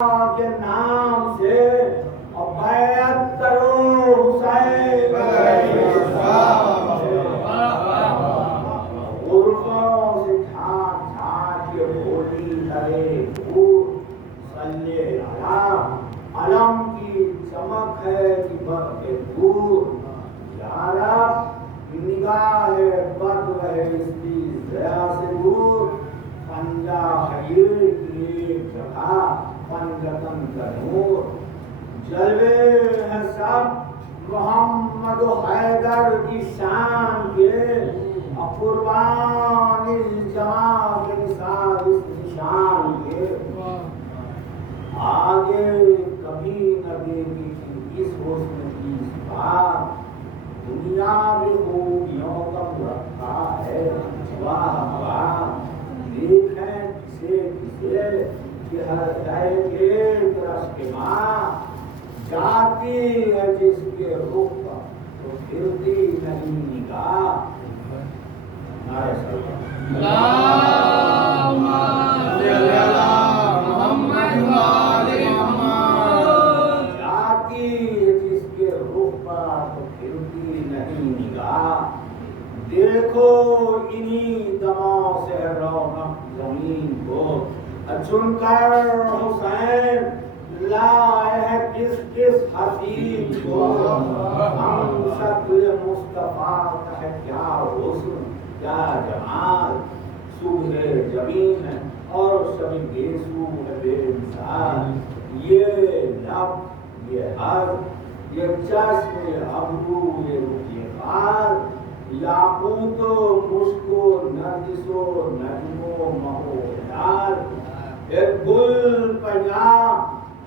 کے نام سے اور بیعت کرو حسین غرفوں سے جھانک جھانک کے بولی لگے دور صلی اللہ علم کی چمک ہے کہ برق دور یا رب نگاہ بد رہے اس کی ضیا سے دور پنجہ خیر کی ایک جگہ پنجتن کا نور جلوے ہیں سب محمد و حیدر کی شان کے قربان اس جماع کے نثار اس نشان کے آگے کبھی نہ دیکھی تھی اس حسن کی صفات دنیا میں خوبیوں کا مرقع ہے واہ واہ دیکھیں کسے کسے کہ ہر دائے کے درس کے ماں جاتی ہے جس کے رخ پر تو پھرتی نہیں نگاہ نعرہ صلی اللہم صلی علی محمد و آل محمد جاتی ہے جس کے رخ پر تو پھرتی نہیں نگاہ دیکھو انہی دموں سے رونق زمین کو چن کر حسین لائے ہے کس کس حسین کو ہم شکل مصطفیٰ کا ہے کیا حسن کیا جمال صبح جبین ہے اور شب گیسو ہے بے مثال یہ لب یہ حرف یہ چشم یہ ابرو یہ رخ یہ خال یاقوت و مشک و نرگس و نجم و مہ و ہلال ایک گل پنجا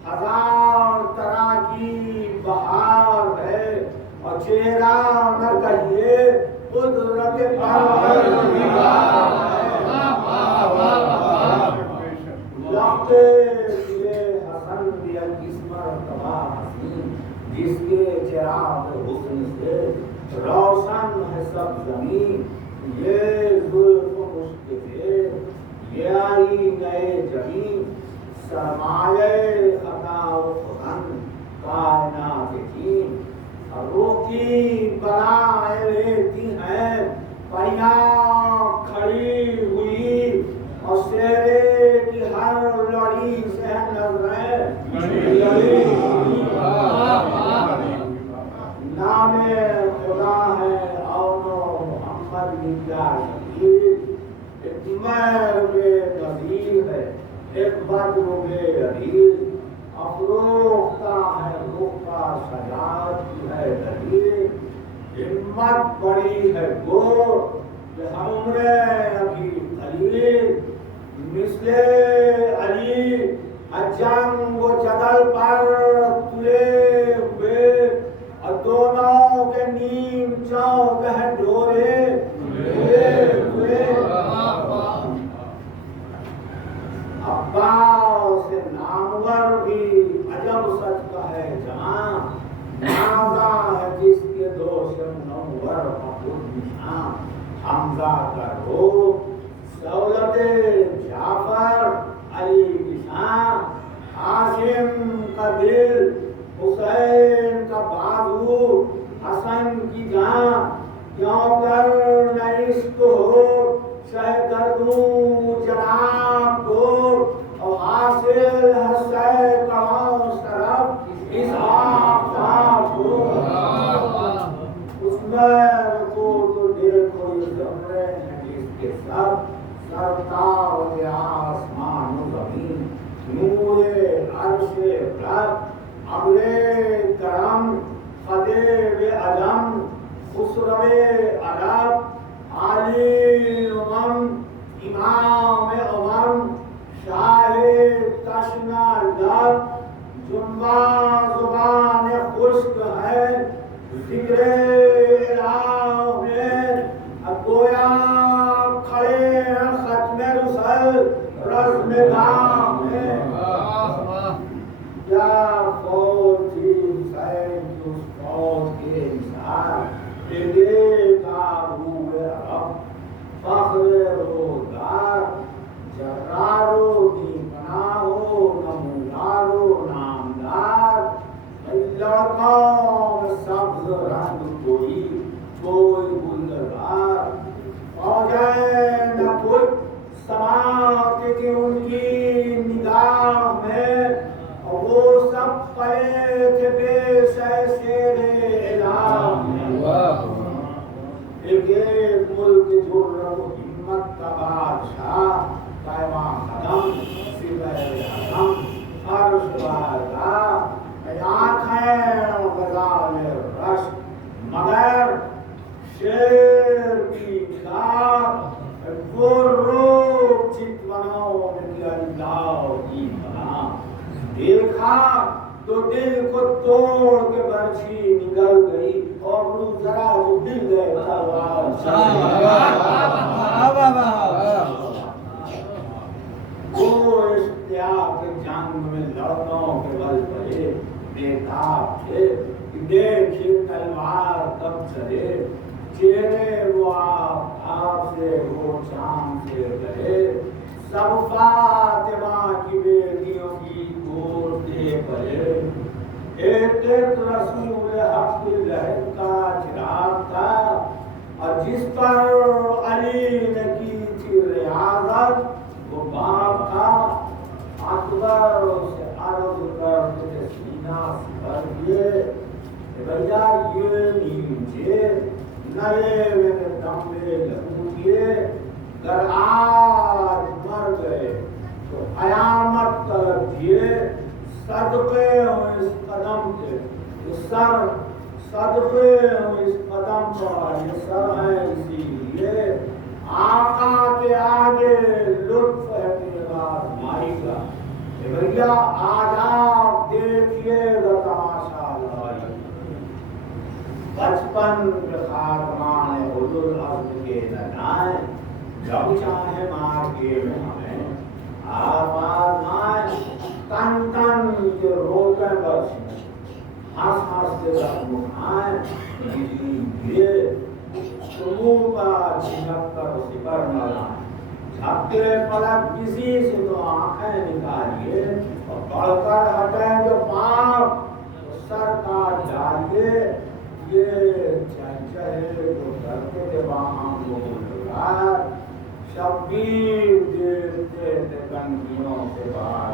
ہزار طرح کی بہار ہے اور چہرہ نہ کہیے قدرت پروردگار وقت یہ حسن دیا کس مرتبہ حسین جس کے چراغ حسن سے روشن ہے سب زمین یہ زلف و مشک تھے یہ آئی نئے زمین سرمایہ خطا و خزن کائنات کی روکی بنائے لیتی ہیں پریاں کھڑی ہوئی اور شیرے کی ہر لڑی سے نظریں لڑی نام خدا ہے اور محمد نکلا شکیل ایک مہر بے نظیر ہے ایک بدر بے عدیل افروختہ ہے رخ کا سجاد کی ہے دلیل ہمت بڑی ہے گو کہ عمرے ابھی قلیل مثل علی جنگ و جدل پر تلے ہوئے اور دونوں کے نیم چوک ہے ڈورے ہوئے عباس سے نامور بھی عجب سچ کا ہے جہاں نازا ہے جس کے دوش منور خود نشان حمزہ کا روح دولت جعفر علی کی شان ہاشم کا دل حسین کا بازو حسن کی جان کیوں کر نہ عشق ہو شہ کر دوں جناب کو اور حاصل ہے شہ کہاں شرف اس آفتاب کو اس میں کو تو دیکھو یہ زمرے ہیں جس کے سب سرتاج آسمان و زمین نور عرش رب ابر کرم خدیو عجم خسرو عرب علی امم امام امم شاہ تشنہ لب جنبہ زبان خشک ہے ذکر الہ میں گویا کھڑے ہیں ختم رسل رزم دام میں کیا فوج تھی حسین کی اس فوج کے انسان دیدے کا روح رب فخر روزگار جرار و دیپنا ہو نمودار सड़कों में सब्ज रंग कोई गुलजार फौजें न कुछ समाते थे उनकी निगाह में और वो सब पड़े थे बेशय शेरे इलाम में। एक मुल्क जो रब हिम्मत का बादशाह कायमा कदम सिवाय आदम अर्श वाला आँखें गजाल रश मगर शेर की निगाह वो रूप चितवनों में अल्लाह की बना देखा तो दिल को तोड़ के बर्छी निकल गई और वो जरा जो दिल गए वो इश्तियाक जंग में लड़कों के बल पड़े बेताब थे देखिए तलवार कब चले चेहरे वो आप से वो चांद से गए सब फातिमा की बेटियों की गोद दे पड़े एक एक रसूल हक लहर का चिराग था और जिस पर अली ने की थी रियाजत वो बाप था अकबर से अर्ज करके सीना भर दिए भैया ये नीचे नए मेरे दम्बे लगूंगे अगर आज मर गए तो कयामत तक दिए सदके हो इस कदम के ये सर सदके हो इस कदम पर ये सर है इसीलिए आका के आगे लुत्फ है तेरा माई का भैया आज आप देखिएगा तमाशा बचपन के खातमान उलुल अज़्म के ननाए जब चाहे मार के हमें आवाज आए तन तन के रोके बस हंस हंस के जख्म खाए ये सुमूह का झिझक कर सिपर न लाए झपके पलक किसी से तो आंखें निकालिए और बढ़कर हटे जो पाप तो सर काट डालिए ये चंचल जो करते थे वहां बोलगार शब्बीर देते थे कंटियों से बार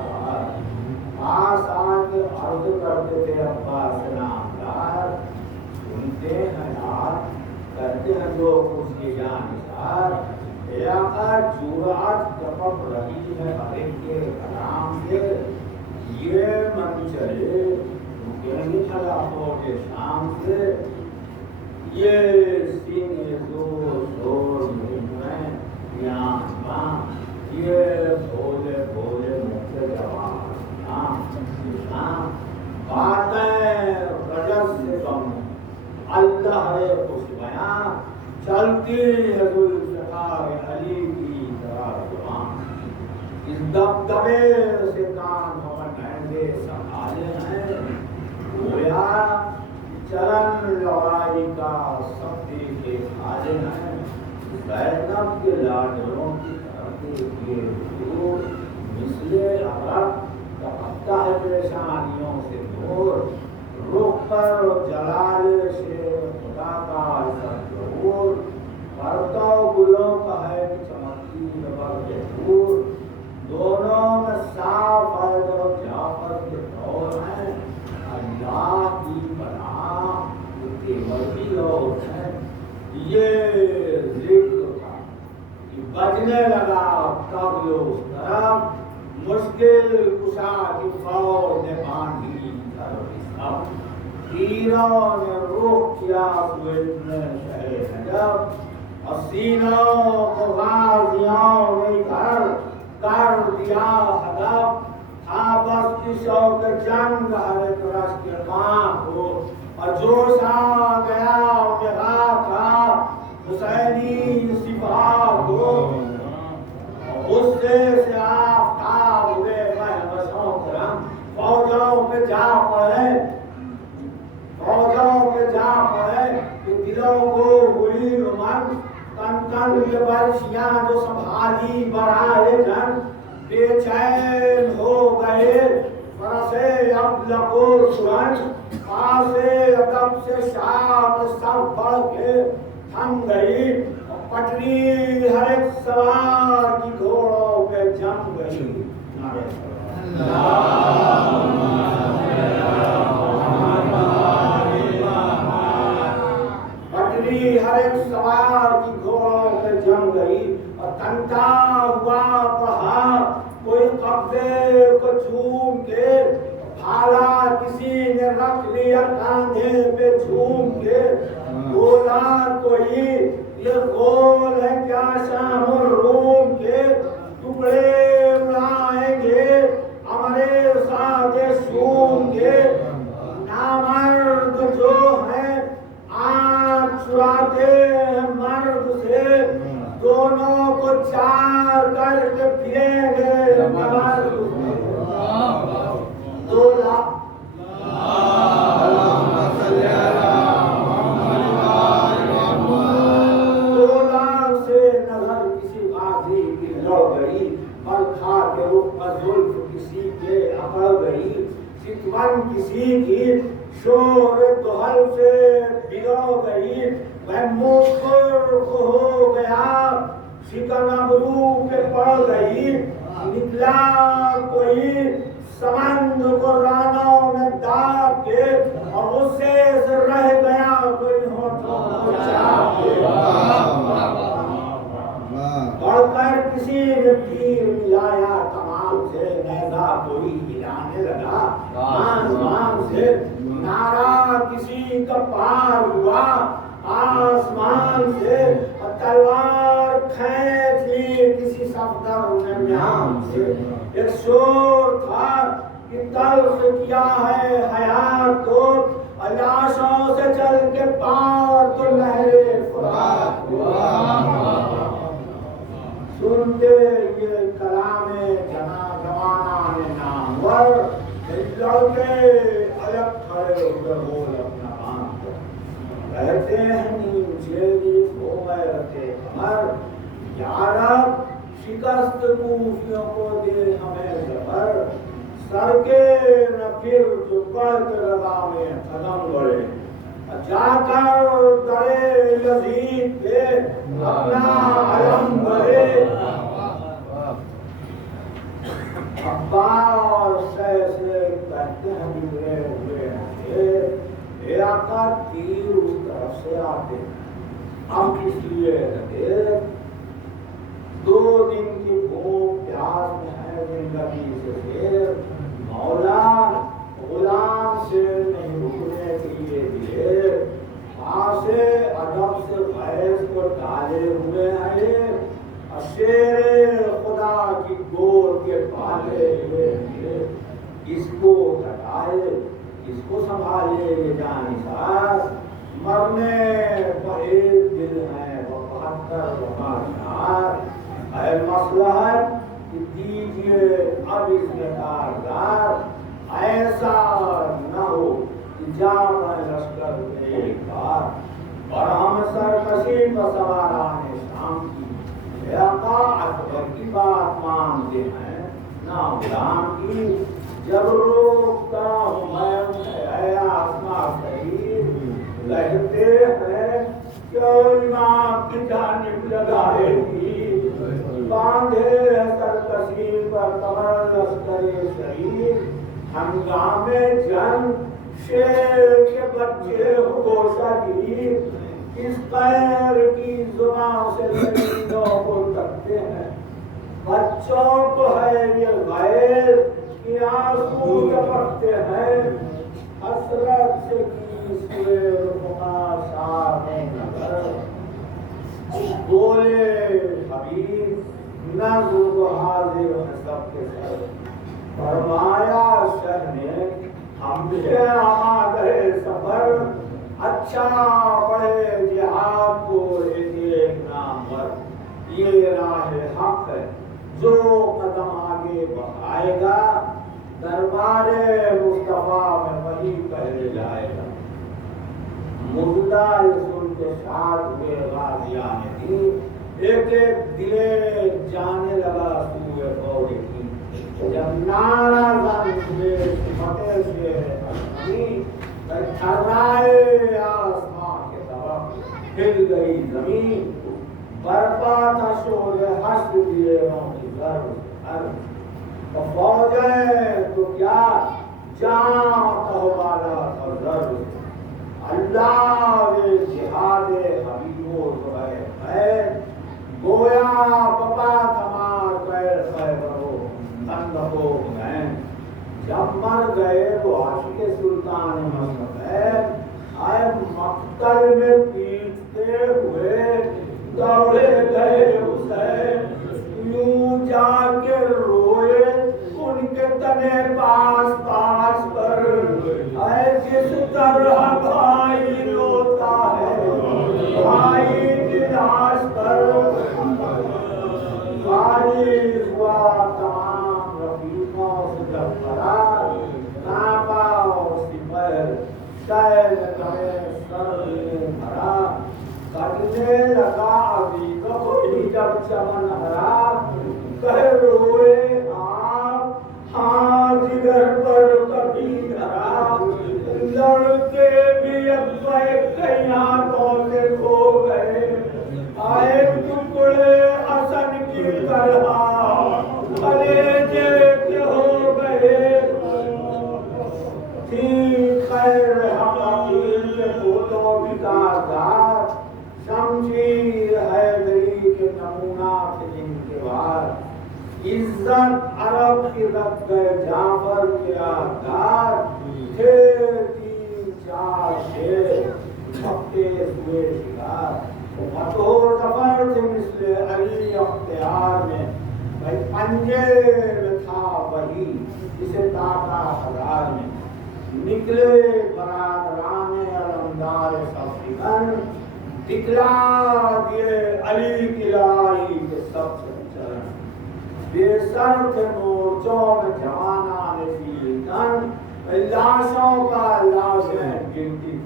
पास आके अर्ज करते थे अब्बा से नामदार सुनते हैं यार करते हैं लोग उसके जानकार जुरात टपक रही है हर एक के कलाम से ये मन चले कहने चला के शाम से ये सीने जोर में ये भोले भोले मुख्य जवान बातें रजत से कम अल्लाह है खुश बयां चलती है गुलशकार अली की तरह जुबान इस दबदबे से कान हम नहंगे संभाले हैं गोया चलन लड़ाई का सब्जी के खाले हैं ज़ैनब के लाडलों की तरफ देखिए मिसले अरब तपकता है परेशानियों से दूर रुख पर जलाले से खुदा का जरूर पर्दो गुलों का है चमकती नबर के दूर दोनों में साफ है जो जाफर के दौर हैं अल्लाह की पनाह केवल भी लोग हैं ये जिक्र था कि बजने लगा तब लोग तरफ मुश्किल कुशा की फौज ने बांधी सब तीरों ने रोक किया जब और सीनों को गाजियों ने घर कर दिया हदफ आपस की शौक जंग हर एक रश के मां को और जोश आ गया मेरा था हुसैनी सिपाह को उससे से आफ्ताब हुए महबसों करम फौजों पे जा पड़े कि दिलों को हुई मन तन तन के बरसियां जो संभाली बराए जन बेचैन हो गए बरसे अब लको तुरंत पासे अदब से शाम सब बढ़ के थम गई। पटरी हर एक सवार की घोड़ों पे जम गई। पटरी हर एक सवार की घोड़ों पे जम गई और तनता हुआ पहाड़ कोई कब्जे को झूम के भाला किसी ने रख लिया कांधे पे झूम के। बोला कोई ये गोल है क्या शाम रूम के, टुकड़े उड़ाएंगे हमारे साथ शूम के। नामर्द जो है आँख चुराते हैं मर्द से, दोनों को चार करके फिरेंगे मर्द से। 2 लाख से नजर किसी गाजी की लड़ गई, बरखा के रुख पर जुल्फ किसी के अकड़ गई। चितवन किसी की शोर दुहल से बिगड़ गई। वह मुस्कुर हो गया शिकन अबरू पे पड़ गई। निकला कोई समंद को रानों में दाब के और उससे रह गया कोई होठों को चाप के। बढ़कर किसी ने तीर मिलाया कमाल से, नेज़ा कोई हिलाने लगा आसमान से। नारा किसी का पार हुआ आसमान से, तलवार खींच ली किसी सफदर ने म्यान से। एक शोर था कि तल्ख किया है हयात को, लाशों से चल के पार तो लहरे फुरात हुआ। सुनते ये कलामे जमाना ने नामवर, लड़के अलग खड़े हुए बोल अपना काम कहते हैं नीचे हो गए रखे कमर। यारब शिकस्त कूफियों को दे हमें जबर, सर के न फिर जो बढ़ के लगा में कदम बढ़े। जाकर दरे यजीद पे अपना अलम बढ़े। अब्बास से कहते हैं बिगड़े हुए हैं, आका तीर उस तरफ से आते हम इसलिए रहे। 2 दिन की भूख प्यास में है जिंदगी से फिर, मौला गुलाम से नहीं रुकने के लिए दिए। आसे अदब से भैंस को डाले हुए हैं, शेरे खुदा की गोद के पाले हुए हैं। किसको हटाए किसको संभाले ये जानिसार, मरने पर एक दिल है वो 72 वफादार। है मसलहत कि दीजिए अब इसमें कारगर, ऐसा न हो कि जा पाए लश्कर में एक बार और हम सरकशी पर सवार आने शाम की। आका अकबर की बात मानते हैं ना गुलाम की, जब रोकता हूँ मैं आसमां करीब, कहते हैं क्यों इमाम की जानिब लगाएगी। बांधे सरकशी पर कमर लश्कर शरीफ, हंगामे जंग शेर के बच्चे होशा गिरी। इस पैर की जुबान से लड़कियों को तकते हैं, बच्चों को है ये गैर कि आंसू टपकते हैं। हसरत से की सुए बोले हबीब नज़्र हाजिर है सबके सर। फरमाया शह ने हमसे आमादे सफर, अच्छा बड़े जिहाद को एक नामवर। ये राह हक है जो कदम आगे बढ़ाएगा, दरबारे मुस्तफा में वही पहले जाएगा। मुर्दा सुन के साथ हुए गाजियां थी, एक एक दिले जाने लगा सूए फौरी की। जब नारा लौटे से अपनी थर्राए आसमान के तरफ हिल गई जमीन बर्बाद था शोर हंस दिए उनकी घर तो फौजें तो क्या जान तो वाला था जरूर अल्लाह वे जिहादे हबीबो तो है गोया बपा थमार पैर खैबरो तंदको हैं जब मर गए वो आशिक सुल्तान मसलक है आए मक्तल में पीटते हुए दौड़े गए हुसैन यूं जाके रोए उनके तने पास पास पर आए जिस तरह भाई रोता है भाई की लाश पर भारी हुआ तमाम रफीकों से जब फरार नापा उसकी पैर शायद कहे सर में भरा करने लगा अभी तो कोई जब चमन हरा कह रोए आप हाँ जिगर पर कभी धरा लड़के भी अब कई हाथों से खो गए आए टुकड़े हसन की तरह कलेजे के हो गए थी खैर हकीम के फूलों की तादार शमशीर हैदरी के नमूना थे जिनके बाद इज्जत अरब की रख गए जाफर के आधार थे तीन चार शेर छपते हुए शिकार फतो सफर से मिसले अली अख्तियार में भाई पंजे में था वही जिसे ताका हजार में निकले बरादरान अलमदार सफीगन दिखला दिए अली की लड़ाई के सबसे चरण बेसर थे मोर्चों में जवाना नसीतन लाशों का लाशें गिनती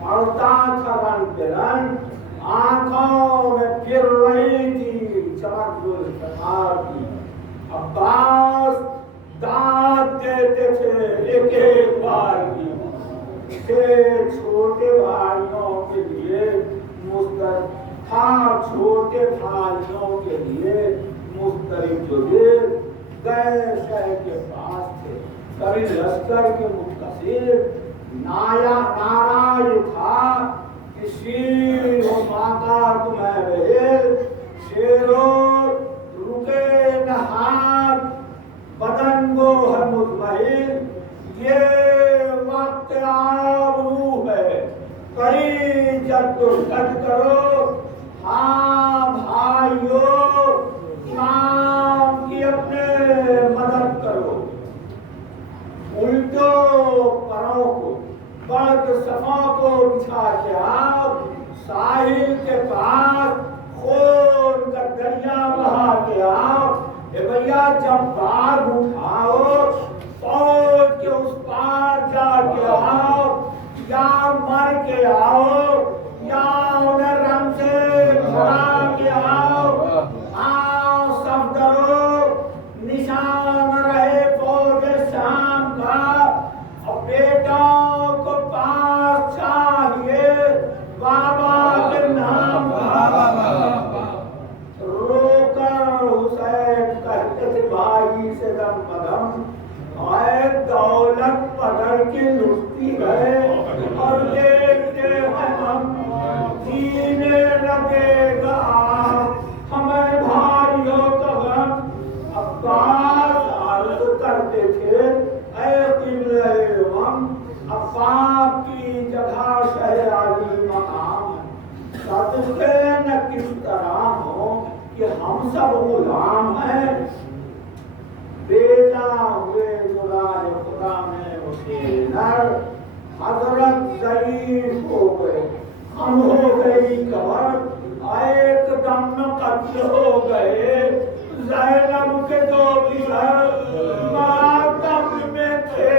पड़ता था रंग बिरंग आंखों में फिर रही थी चमक जुल्फकार की अब्बास दाद देते थे एक एक बार की छोटे भाइयों के लिए छोटे भाइयों के लिए मुस्तरिफ जो गए शहर के पास थे कभी लश्कर के मुत्तसिर नारा ये था कि शीर हो माता तुम्हें बहेल शेरो रुके न हाथ बदन वो है मुतमहिल ये वक्त आबरू है करी जद्दोजहद करो हाँ भाइयों इमाम की अपने मदद करो उल्टो परों को बल्क सफा को बिछा के आओ साहिल के पास खून का दरिया बहा के आओ भैया जब बार उठाओ फौज के उस पार जाके आओ या मर के आओ या उन्हें रंग से भरा के आओ सब डरो निशान रहे फौज शाम का और बेटों को पास चाहिए बाबा के नाम रोकर हुसैन कहते थे भाई से दम बदम आए दौलत पकड़ के लुटती है और देखते हैं हम जीने लगेगा हमें भाइयों का गम अब्बास अर्ज करते थे ऐ क़िबले हम अब्बास की जगह शहर आली मकाम सदके न किस तरह हो कि हम सब गुलाम हैं बेटा हुए गुलाम खुदा में उसे नर हजरत ज़ईफ हो गए हम हो गई कबर एकदम कत्ल हो गए ज़ैनब के दो बिसर मातम में थे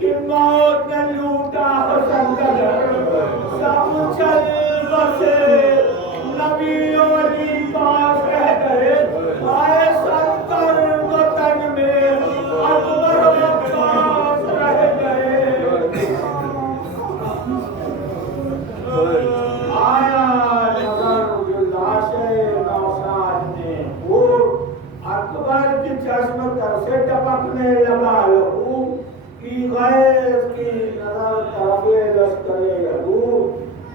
कि मौत ने लूटा हसन का घर सब चल बसे नबी अली पास रह गए आए 70 वतन में अकबर अब्बास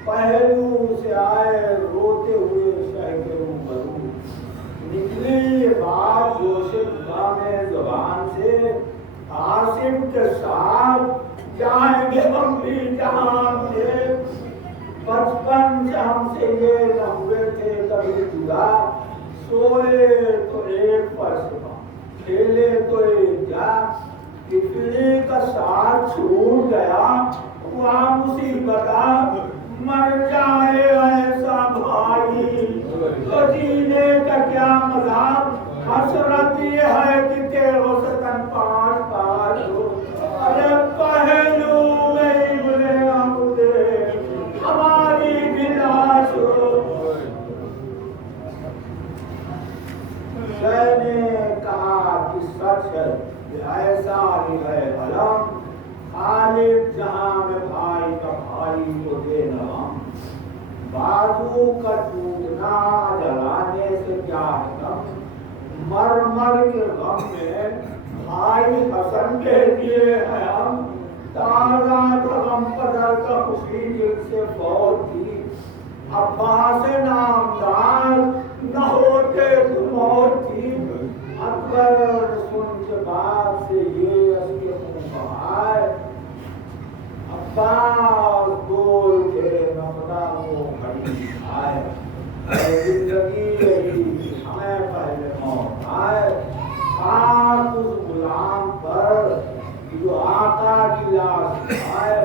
پہلو سے آئے روتے ہوئے شہ کے روبرو، نکلی بات جوش میں زبان سے، عاصم کے ساتھ جائیں گے ہم بھی جہان سے، بچپن سے ہم سے یہ نہ ہوئے تھے کبھی جدا، سوئے تو ایک فرش کھیلے تو ایک جا، تتلی کا ساتھ چھوٹ گیا وہاں مصیبت مر جائے ایسا بھائی تو جینے کا کیا مذاق، حسرت یہ ہے کہ تیروں سے تن پاس پاس ہو، ارے پہلو میں ابن عمدے ہماری بھی لاش ہو۔ شہ نے کہا کہ سچ ہے کہ ایسا ہی ہے علم، خالق جہاں میں بھائی کا بھائی کو دے نوام، بازو کا ٹوٹنا جلانے سے کیا ہے غم، مر مر کے غم میں بھائی حسن کے دیے ہیں ہم، تازہ کا غم قدر کا خوشی دل سے فوت تھی، عباس نامدار نہ ہوتے تو موت تھی، اکبر سن کے بعد سے یہ اس کے منہ بہائے، عباس بول کے نمدہ وہ کھڑی آئے، اے زندگی یہی ہمیں پہلے موت آئے، خاک اس غلام پر جو آقا کی لاش آئے،